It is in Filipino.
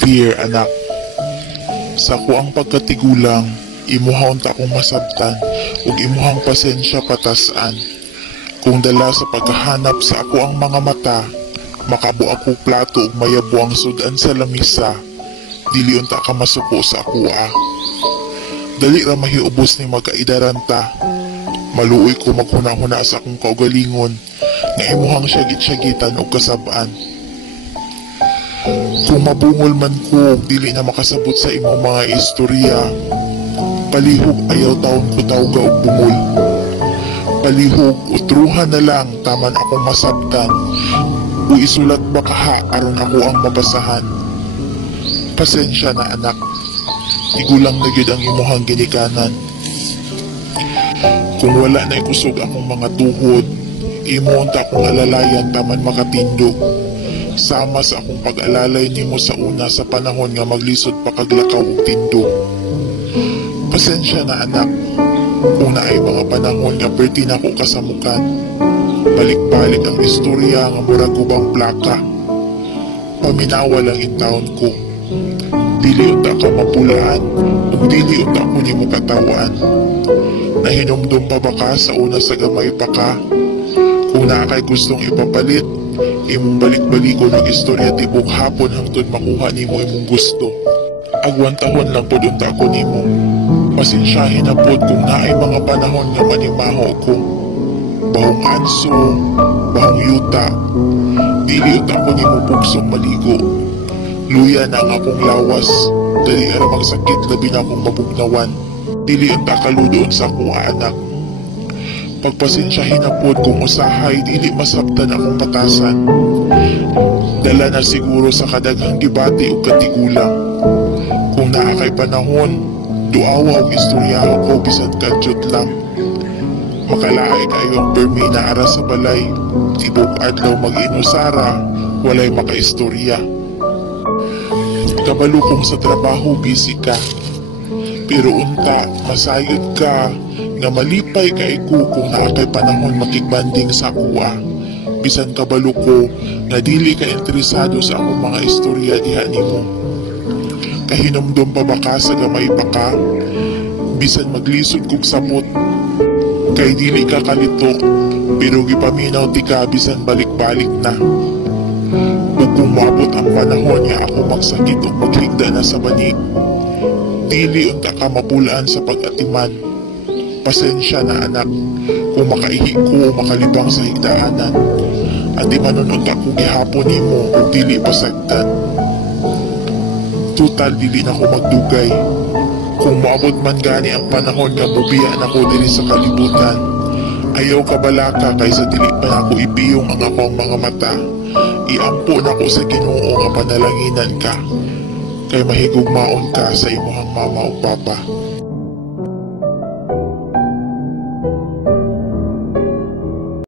Dear anak, sa kuang pagkatigulang, imuhang ta akong masabtan, ug imuhang pasensya patasan. Kung dala sa paghahanap sa ako ang mga mata, makabo ako plato ug mayabo ang sudan sa lamisa, dili unta ka masuko sa akua. Dali ra mahiubos ni magkaidaranta, maluoy ko maghuna-huna sa akong kaugalingon, nga imuhang syagit-syagitan o kasabaan. Kung mabungol man ko, dili na makasabot sa imong mga istorya, palihog ayaw taon ko tawga og bungol. Palihog utruhan na lang taman akong masabtan, o isulat ba kaha aron ako ang mabasahan. Pasensya na anak, tigulang na gyud ang imuhang ginikanan. Kung wala na ikusog akong mga tuhod, imo unta akong alalayan taman makatindog. Sama sa akong pag-alalay nimo sa una sa panahon nga maglisod pa kaglakaw og tindog. Pasensya na anak, kung naay mga panahon nga perti na ko kasamukan. Balik-balik ang istorya nga murag ubang plaka. Paminawa lang in taon ko. Dili unta ka mapulaan, ug dili unta ko nimo katawan. Nahinumdum pa ba ka sa una sa gamay pa ka? Kung na kay gustong ipapalit, imong balik-balikon ang istorya tibok hapon hangtod makuha nimo imong gusto. Agwan tahon lang pod unta ko nimo. Pasensyahin na pod kung naay mga panahon nga manimaho ko. Bahong anso, bahong yuta, dili unta ko nimo pugsong maligo. Luya na ang akong lawas, dali aramang sakit labi na akong mabugnawan. Dili unta kaludoon sa akong anak. Pagpasensyahin na pod kung usahay dili masabtan akong patasan. Dala na siguro sa kadaghang gibati o katigulang. Kung naa kay panahon, duawa o istoryaho ko bisan kadyot lang. Makalaay kayo ang permi na ara sa balay, tibok adlaw mag-inusara, walay makaistorya. Kabalo kong sa trabaho busy ka, pero unta masayod ka, nga malipay kay ko kung naakay panahon makigbanding sa kuwa. Bisan kabalo ko nga dili ka interesado sa akong mga istorya diha nimo. Kahinomdom pa ba ka sa gamay pa ka? Bisan maglisod kog sabot, kay dili ka kalito, pero gipaminaw ti ka bisan balik-balik na. Ug kung maabot ang panahon nga ako magsakit o magligda na sa banig, dili unta ka mapulaan sa pag-atiman. Pasensya na anak, kung makaihi ko o makalibang sa higdaanan, at di manunod ako gihapon nimo o dili pasagdan. Tutal dili na ko magdugay. Kung maabot man gani ang panahon nga bubiyan ako diri sa kalibutan, ayaw kabalaka kaysa dili pa na ako ipiyong ang akong mga mata. Iampo na ko sa Ginoo nga panalanginan ka, kay mahigugmaon ka sa imuhang mama o papa.